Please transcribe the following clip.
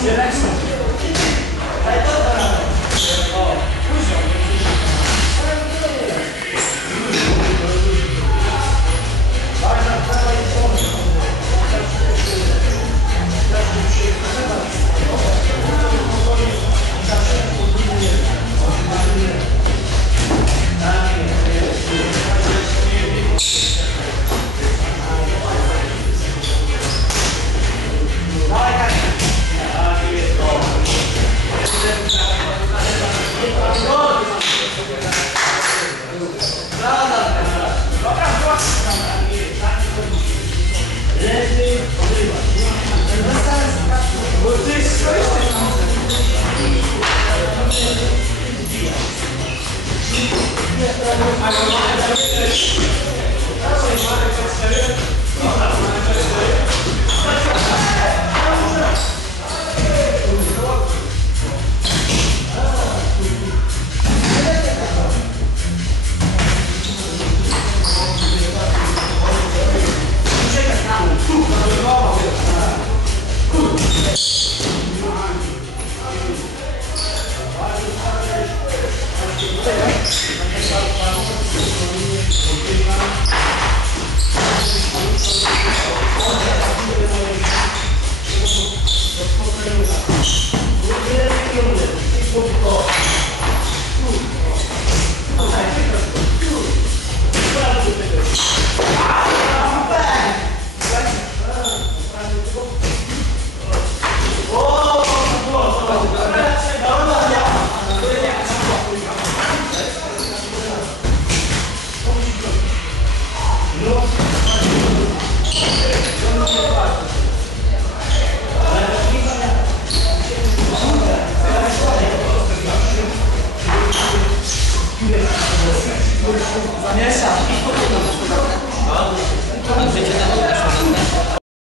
Selection. ょっと。Na